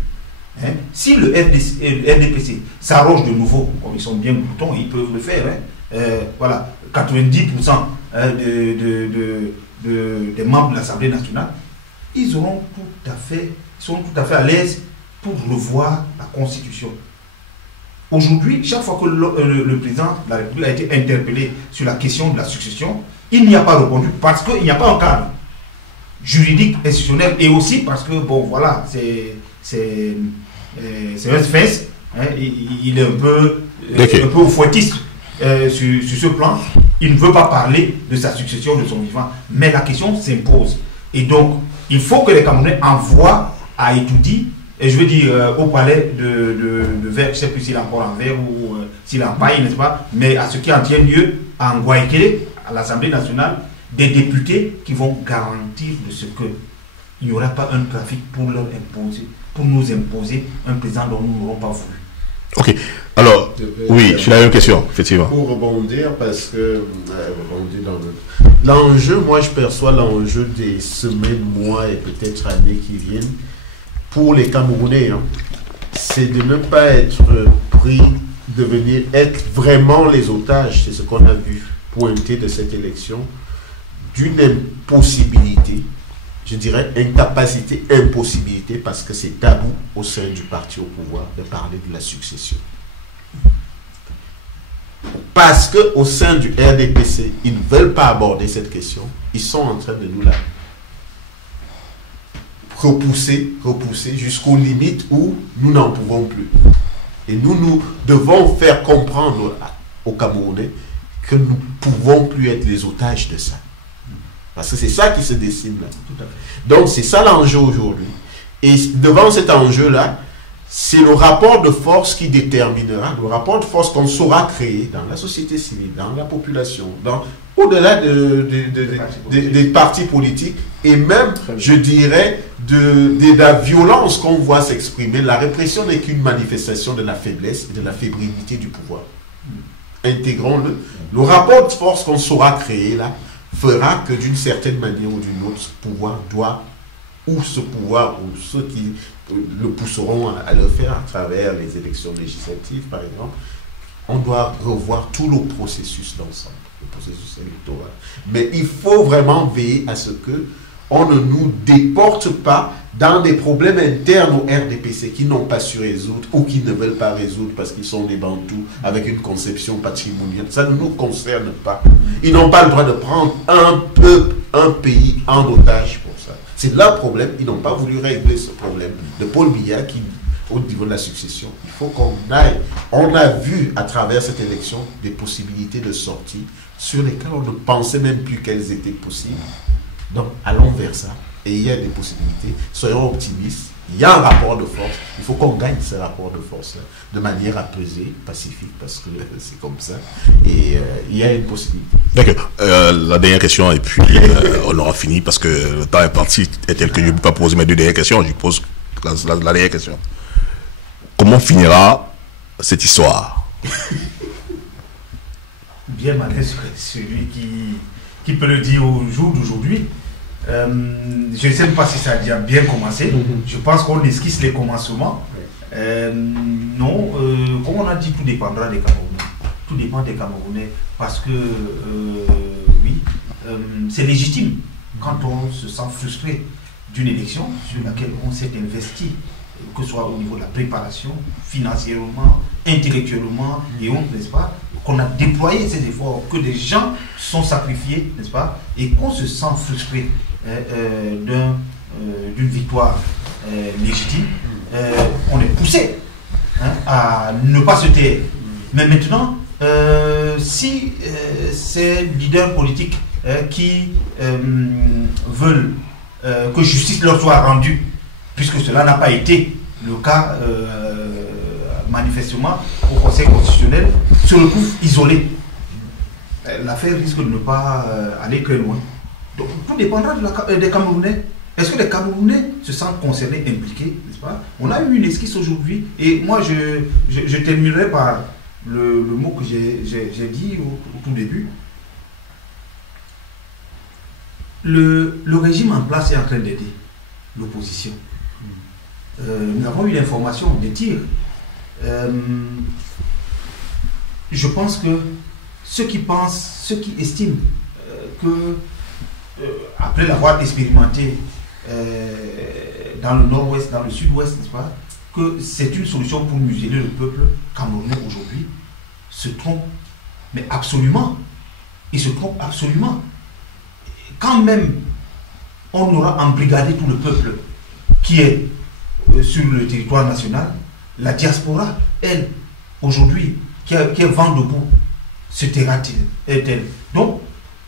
Hein? Si le RDPC s'arroge de nouveau, comme ils sont bien boutons, ils peuvent le faire. Hein? Voilà, 90% des membres de l'Assemblée nationale, ils seront tout à fait à l'aise pour revoir la Constitution. Aujourd'hui, chaque fois que le président de la République a été interpellé sur la question de la succession, il n'y a pas répondu parce qu'il n'y a pas un cadre juridique, institutionnel, et aussi parce que, bon, voilà, c'est un sphinx, hein, il est un peu fouettiste sur ce plan. Il ne veut pas parler de sa succession, de son vivant, mais la question s'impose. Et donc, il faut que les Camerounais envoient à étudier, et je veux dire au palais de verre, je ne sais plus s'il est encore en verre ou s'il est en paille, n'est-ce pas, mais à ce qui en tient lieu à Nguaïkele, à l'Assemblée nationale, des députés qui vont garantir de ce qu'il n'y aura pas un trafic pour nous imposer un président dont nous n'aurons pas voulu. Ok, alors, oui, je la même question, effectivement. Pour rebondir, parce que l'enjeu, moi je perçois l'enjeu des semaines, mois et peut-être années qui viennent pour les Camerounais, hein, c'est de ne pas être pris, être vraiment les otages, c'est ce qu'on a vu pointer de cette élection, d'une impossibilité, je dirais incapacité, impossibilité, parce que c'est tabou au sein du parti au pouvoir de parler de la succession. Parce qu'au sein du RDPC, ils ne veulent pas aborder cette question, ils sont en train de nous la repousser jusqu'aux limites où nous n'en pouvons plus. Et nous devons faire comprendre aux Camerounais que nous ne pouvons plus être les otages de ça. Parce que c'est ça qui se dessine là. Donc c'est ça l'enjeu aujourd'hui. Et devant cet enjeu-là, c'est le rapport de force qui déterminera, le rapport de force qu'on saura créer dans la société civile, dans la population, au-delà des partis politiques, et même, je dirais, de la violence qu'on voit s'exprimer. La répression n'est qu'une manifestation de la faiblesse et de la fébrilité du pouvoir. Intégrons-le. Le rapport de force qu'on saura créer là fera que d'une certaine manière ou d'une autre, ce pouvoir doit, ou ce pouvoir, ou ceux qui le pousseront à le faire à travers les élections législatives, par exemple, on doit revoir tout le processus d'ensemble, le processus électoral. Mais il faut vraiment veiller à ce que on ne nous déporte pas dans des problèmes internes au RDPC qui n'ont pas su résoudre ou qui ne veulent pas résoudre parce qu'ils sont des Bantous avec une conception patrimoniale. Ça ne nous concerne pas. Ils n'ont pas le droit de prendre un peuple, un pays en otage pour ça. C'est leur problème. Ils n'ont pas voulu régler ce problème de Paul Biya qui, au niveau de la succession, il faut qu'on aille. On a vu à travers cette élection des possibilités de sortie sur lesquelles on ne pensait même plus qu'elles étaient possibles. Donc, allons vers ça. Et il y a des possibilités. Soyons optimistes. Il y a un rapport de force. Il faut qu'on gagne ce rapport de force de manière apaisée, pacifique, parce que c'est comme ça. Et il y a une possibilité. D'accord. La dernière question, et puis on aura fini, parce que le temps est parti, est tel que je ne peux pas poser mes deux dernières questions. Je pose la dernière question. Comment finira cette histoire? Bien malgré celui qui peut le dire au jour d'aujourd'hui. Je ne sais pas si ça a déjà bien commencé. Je pense qu'on esquisse les commencements. Non, comme on a dit, tout dépendra des Camerounais. Tout dépend des Camerounais parce que, oui, c'est légitime quand on se sent frustré d'une élection sur laquelle on s'est investi, que ce soit au niveau de la préparation, financièrement, intellectuellement et autres, n'est-ce pas, qu'on a déployé ces efforts, que des gens sont sacrifiés, n'est-ce pas, et qu'on se sent frustré d'une victoire légitime, on est poussé à ne pas se taire. Mais maintenant, si ces leaders politiques qui veulent que justice leur soit rendue, puisque cela n'a pas été le cas manifestement au Conseil constitutionnel, se retrouvent isolés. L'affaire risque de ne pas aller très loin. Donc tout dépendra des Camerounais. Est-ce que les Camerounais se sentent concernés, impliqués, n'est-ce pas? On a eu une esquisse aujourd'hui, et moi je terminerai par le mot que j'ai dit au tout début. Le régime en place est en train d'aider l'opposition. Nous avons eu l'information des tirs. Je pense que ceux qui estiment que, après l'avoir expérimenté dans le nord-ouest, dans le sud-ouest, n'est-ce pas, que c'est une solution pour museler le peuple camerounais aujourd'hui, se trompent. Mais absolument. Ils se trompent absolument. Quand même, on aura embrigadé tout le peuple qui est sur le territoire national, la diaspora, elle, aujourd'hui, qui est vent debout, se taira-t-elle? Donc,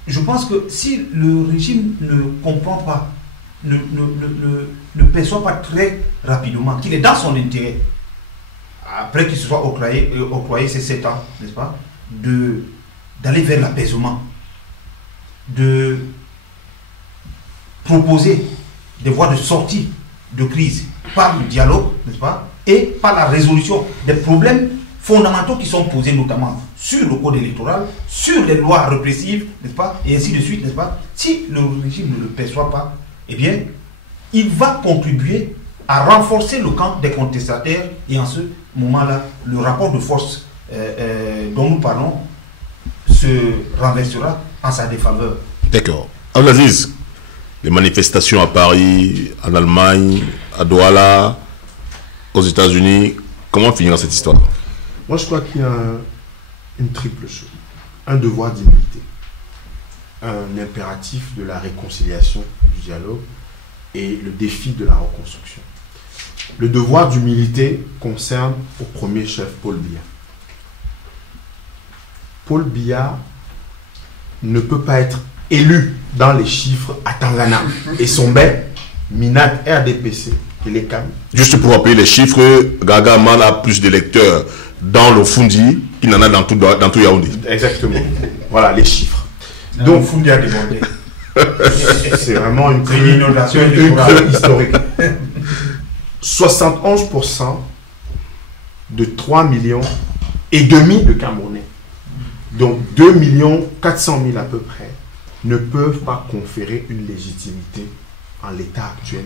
je pense que si le régime ne comprend pas, ne perçoit pas très rapidement qu'il est dans son intérêt, après qu'il se soit octroyé ces 7 ans, n'est-ce pas, d'aller vers l'apaisement, de proposer des voies de sortie de crise par le dialogue, n'est-ce pas, et par la résolution des problèmes fondamentaux qui sont posés notamment sur le code électoral, sur les lois répressives, n'est-ce pas, et ainsi de suite, n'est-ce pas. Si le régime ne le perçoit pas, eh bien, il va contribuer à renforcer le camp des contestataires, et en ce moment-là, le rapport de force dont nous parlons se renversera en sa défaveur. D'accord. Abdelaziz, les manifestations à Paris, en Allemagne, à Douala, aux États-Unis, comment finira cette histoire? Moi, je crois qu'il y a une triple chose. Un devoir d'humilité, un impératif de la réconciliation, du dialogue, et le défi de la reconstruction. Le devoir d'humilité concerne au premier chef Paul Biya. Paul Biya ne peut pas être élu dans les chiffres à Tangana et Sombe, Minat, RDPC et les CAM. Juste pour rappeler les chiffres, Gaga Man a plus d'électeurs dans le Fundi qu'il n'en a dans tout Yaoundé. Exactement. Voilà les chiffres. Donc Fundi a demandé. C'est vraiment une crue historique. 71% de 3,5 millions de Camerounais, donc 2 400 000 à peu près, ne peuvent pas conférer une légitimité en l'état actuel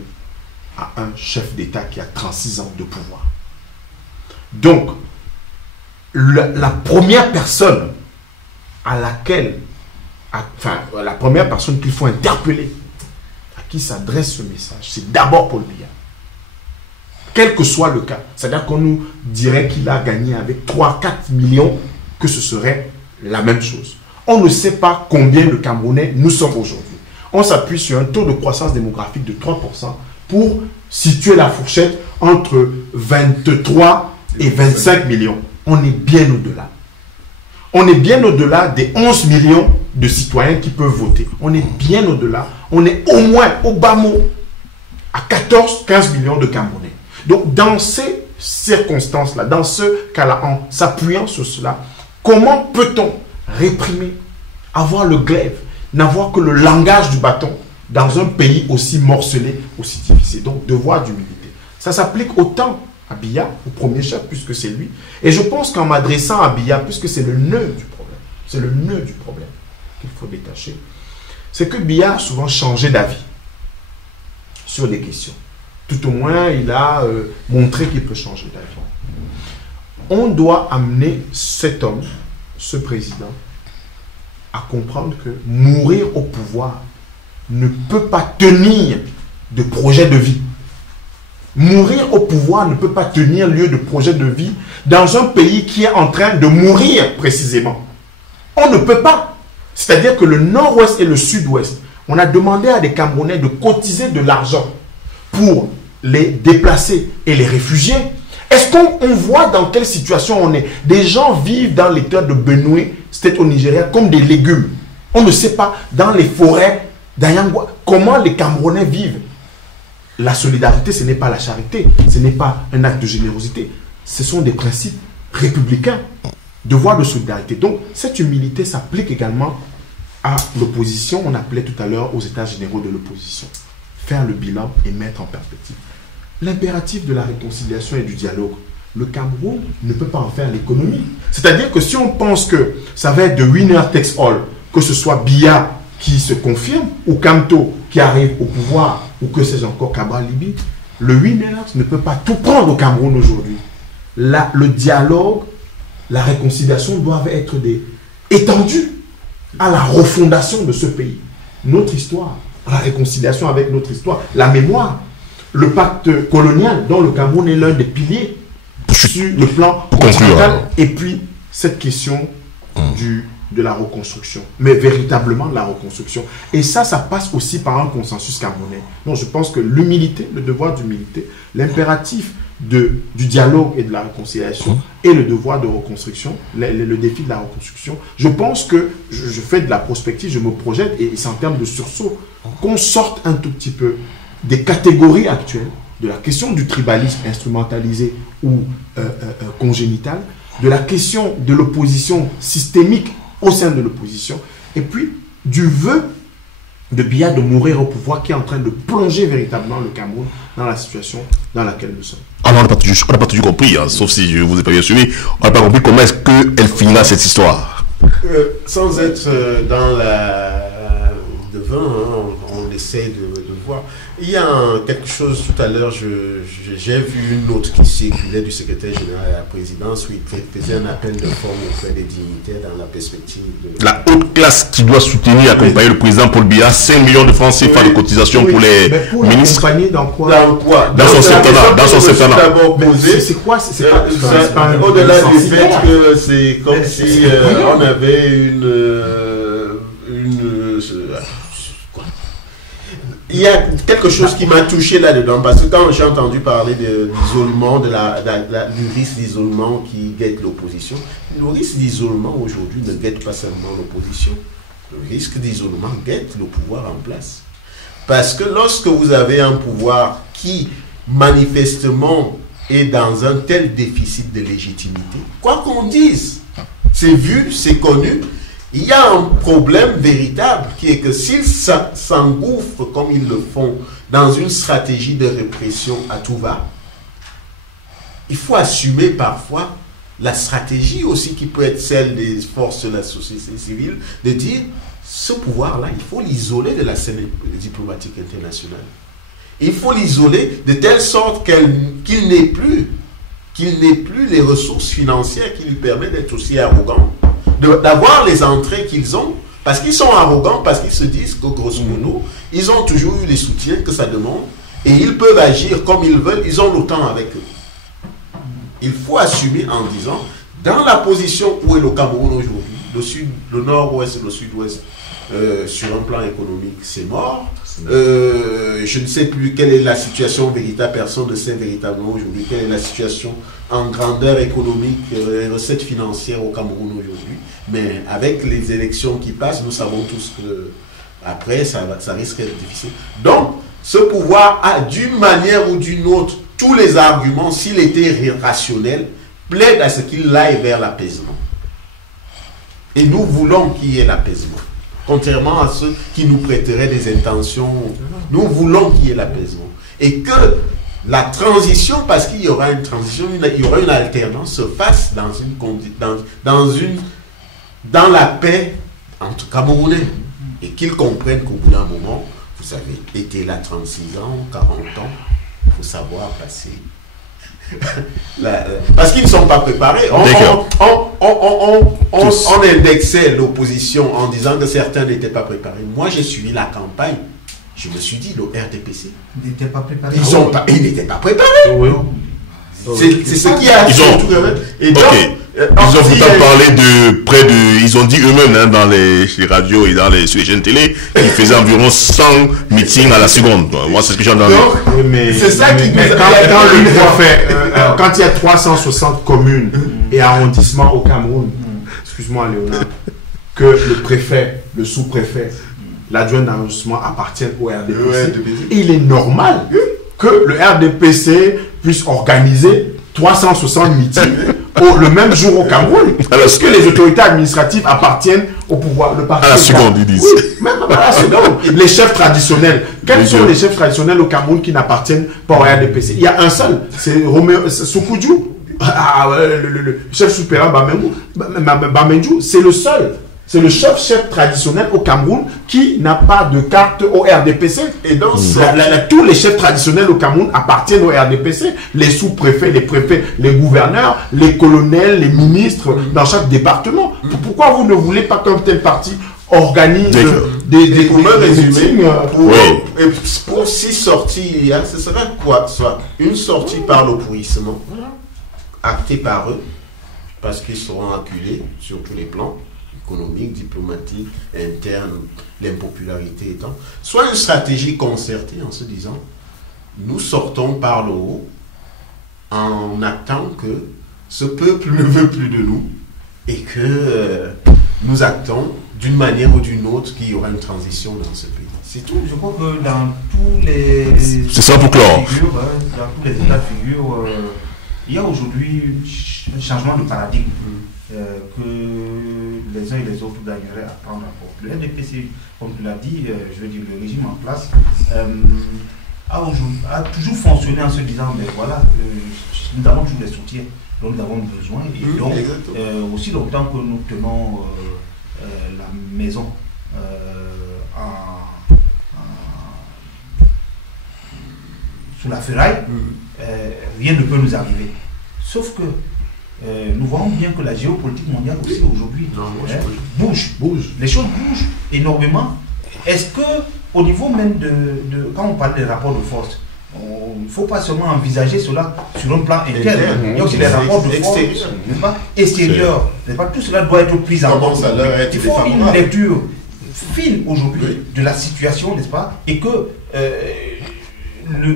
à un chef d'État qui a 36 ans de pouvoir. Donc, la première personne à laquelle, la première personne qu'il faut interpeller, à qui s'adresse ce message, c'est d'abord Paul Biya. Quel que soit le cas. C'est-à-dire qu'on nous dirait qu'il a gagné avec 3-4 millions, que ce serait la même chose. On ne sait pas combien de Camerounais nous sommes aujourd'hui. On s'appuie sur un taux de croissance démographique de 3% pour situer la fourchette entre 23 et 25 millions. On est bien au-delà. On est bien au-delà des 11 millions de citoyens qui peuvent voter. On est bien au-delà. On est au moins, au bas mot, à 14-15 millions de Camerounais. Donc, dans ces circonstances-là, dans ce cas-là, en s'appuyant sur cela, comment peut-on réprimer, avoir le glaive, n'avoir que le langage du bâton dans un pays aussi morcelé, aussi difficile? Donc, devoir d'humilité. Ça s'applique autant à Biya, au premier chef, puisque c'est lui. Et je pense qu'en m'adressant à Biya, puisque c'est le nœud du problème, c'est le nœud du problème qu'il faut détacher, c'est que Biya a souvent changé d'avis sur des questions. Tout au moins, il a montré qu'il peut changer d'avis. On doit amener cet homme, ce président, à comprendre que mourir au pouvoir ne peut pas tenir de projet de vie. Mourir au pouvoir ne peut pas tenir lieu de projet de vie dans un pays qui est en train de mourir précisément. On ne peut pas. C'est-à-dire que le nord-ouest et le sud-ouest, on a demandé à des Camerounais de cotiser de l'argent pour les déplacés et les réfugiés. Est-ce qu'on voit dans quelle situation on est? Des gens vivent dans l'état de Benue, c'était au Nigeria, comme des légumes. On ne sait pas dans les forêts d'Ayangwa comment les Camerounais vivent. La solidarité, ce n'est pas la charité, ce n'est pas un acte de générosité. ce sont des principes républicains, devoir de solidarité. Donc, cette humilité s'applique également à l'opposition. On appelait tout à l'heure aux états généraux de l'opposition. Faire le bilan et mettre en perspective. L'impératif de la réconciliation et du dialogue. Le Cameroun ne peut pas en faire l'économie. C'est-à-dire que si on pense que ça va être de winner takes all, que ce soit Biya qui se confirme, ou Kamto qui arrive au pouvoir, ou que c'est encore Cabral Libi, le winner ne peut pas tout prendre au Cameroun aujourd'hui. Le dialogue, la réconciliation doivent être étendues à la refondation de ce pays. Notre histoire, la réconciliation avec notre histoire, la mémoire, le pacte colonial dont le Cameroun est l'un des piliers sur le plan continental, et puis cette question de la reconstruction, mais véritablement de la reconstruction. Et ça passe aussi par un consensus camerounais. Donc je pense que l'humilité, le devoir d'humilité, l'impératif du dialogue et de la réconciliation et le devoir de reconstruction, le défi de la reconstruction, je pense que je fais de la prospective, je me projette, et c'est en termes de sursaut, qu'on sorte un tout petit peu des catégories actuelles, de la question du tribalisme instrumentalisé ou congénital, de la question de l'opposition systémique au sein de l'opposition, et puis du vœu de Biya de mourir au pouvoir qui est en train de plonger véritablement le Cameroun dans la situation dans laquelle nous sommes. Alors on n'a pas tout compris, hein, sauf si je vous ai pas bien suivi, on n'a pas compris comment est-ce qu'elle finira cette histoire. Sans être dans la devin, on essaie de voir. Il y a quelque chose tout à l'heure, j'ai vu une note qui circulait du secrétaire général à la présidence où il faisait un appel de forme auprès des dignitaires dans la perspective de... La haute classe qui doit soutenir et accompagner le président Paul Biya, 5 millions de francs CFA de cotisation pour les ministres. Dans quoi? Dans son septennat. C'est quoi? Au-delà du fait que c'est comme si on avait il y a quelque chose qui m'a touché là-dedans, parce que quand j'ai entendu parler de l'isolement, du risque d'isolement qui guette l'opposition, le risque d'isolement aujourd'hui ne guette pas seulement l'opposition, le risque d'isolement guette le pouvoir en place. Parce que lorsque vous avez un pouvoir qui manifestement est dans un tel déficit de légitimité, quoi qu'on dise, c'est vu, c'est connu, il y a un problème véritable qui est que s'ils s'engouffrent comme ils le font dans une stratégie de répression à tout va, il faut assumer parfois la stratégie aussi qui peut être celle des forces de la société civile, de dire ce pouvoir-là, il faut l'isoler de la scène diplomatique internationale. Il faut l'isoler de telle sorte qu'il n'ait plus les ressources financières qui lui permettent d'être aussi arrogant, d'avoir les entrées qu'ils ont, parce qu'ils sont arrogants, parce qu'ils se disent que grosso modo, ils ont toujours eu les soutiens que ça demande, et ils peuvent agir comme ils veulent, ils ont l'OTAN avec eux. Il faut assumer en disant, dans la position où est le Cameroun aujourd'hui, le nord-ouest et le sud-ouest, sur un plan économique, c'est mort. Je ne sais plus quelle est la situation véritable, personne ne sait véritablement aujourd'hui quelle est la situation en grandeur économique, les recettes financières au Cameroun aujourd'hui, mais avec les élections qui passent, nous savons tous que après ça risque d'être difficile. Donc ce pouvoir a d'une manière ou d'une autre tous les arguments, s'il était rationnel, plaide à ce qu'il aille vers l'apaisement. Et nous voulons qu'il y ait l'apaisement. Contrairement à ceux qui nous prêteraient des intentions, nous voulons qu'il y ait l'apaisement. Et que la transition, parce qu'il y aura une transition, il y aura une alternance, se fasse dans la paix entre Camerounais. Et qu'ils comprennent qu'au bout d'un moment, vous avez été là 36 ans, 40 ans, il faut savoir passer. Parce qu'ils ne sont pas préparés. On indexait l'opposition en disant que certains n'étaient pas préparés. Moi, j'ai suivi la campagne. Je me suis dit, le RDPC n'était pas préparé. Ils n'étaient pas préparés. Oui. C'est ce qui a... Et donc, ils ont pourtant parlé de près de... Ils ont dit eux-mêmes hein, dans les radios et sur les chaînes télé qu'ils faisaient environ 100 meetings à la seconde. Moi, c'est ce que j'ai entendu. C'est ça qui... Quand il y a 360 communes et arrondissements au Cameroun, excuse-moi Léonard, que le préfet, le sous-préfet, l'adjoint d'arrondissement appartiennent au RDPC, il est normal que le RDPC puisse organiser 360 meetings le même jour au Cameroun. Est-ce que les autorités administratives appartiennent au pouvoir? Le parti à la seconde, ils disent. Oui, même à la seconde. Les chefs traditionnels. Quels sont les chefs traditionnels au Cameroun qui n'appartiennent pas au RDPC? Il y a un seul, c'est Soukoudjou. Le chef supérieur Bamendjou, c'est le seul. C'est le chef traditionnel au Cameroun qui n'a pas de carte au RDPC. Et donc, tous les chefs traditionnels au Cameroun appartiennent au RDPC. Les sous-préfets, les préfets, les gouverneurs, les colonels, les ministres dans chaque département. Pourquoi vous ne voulez pas qu'un tel parti organise des meetings pour 6 sorties, ce serait quoi? Soit une sortie par l'opposition, actée par eux, parce qu'ils seront acculés sur tous les plans, économique, diplomatique, interne, l'impopularité étant, soit une stratégie concertée en se disant, nous sortons par le haut en actant que ce peuple ne veut plus de nous et que nous actons d'une manière ou d'une autre qu'il y aura une transition dans ce pays. C'est tout. Je crois que dans tous les... C'est ça pour clore. Dans tous les états de figure, il y a aujourd'hui un changement de paradigme. Que les uns et les autres gagneraient à prendre en compte. Le RDPC, comme tu l'as dit, je veux dire, le régime en place a toujours fonctionné en se disant, mais voilà, nous avons toujours des soutiens dont nous avons besoin, et donc aussi longtemps que nous tenons la maison sous la ferraille, rien ne peut nous arriver. Sauf que nous voyons bien que la géopolitique mondiale aussi aujourd'hui bouge. Les choses bougent énormément. Est-ce que au niveau même quand on parle des rapports de force, il ne faut pas seulement envisager cela sur un plan interne. Il y a aussi des rapports de force extérieurs. Tout cela doit être pris en compte. Il faut une lecture fine aujourd'hui de la situation, n'est-ce pas? Et que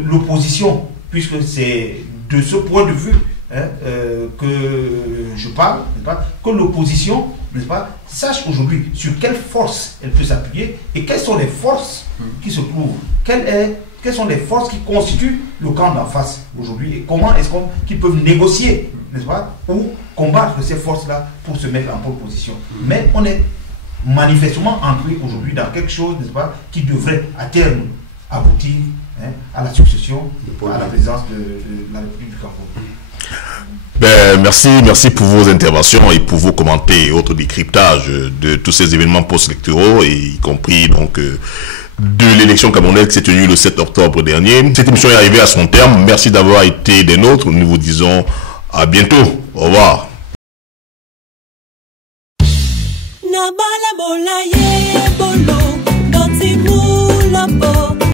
l'opposition, puisque c'est de ce point de vue que je parle, que l'opposition, n'est-ce pas, sache aujourd'hui sur quelle force elle peut s'appuyer et quelles sont les forces qui se trouvent, quelles sont les forces qui constituent le camp d'en face aujourd'hui et comment est-ce qu'ils peuvent négocier, n'est-ce pas, ou combattre ces forces-là pour se mettre en pole position. Mais on est manifestement entré aujourd'hui dans quelque chose, n'est-ce pas, qui devrait à terme aboutir à la succession, à la présidence de la République du Cameroun. Merci pour vos interventions et pour vos commentaires et autres décryptages de tous ces événements post-électoraux, et y compris donc de l'élection camerounaise qui s'est tenue le 7 octobre dernier. Cette émission est arrivée à son terme. Merci d'avoir été des nôtres. Nous vous disons à bientôt. Au revoir.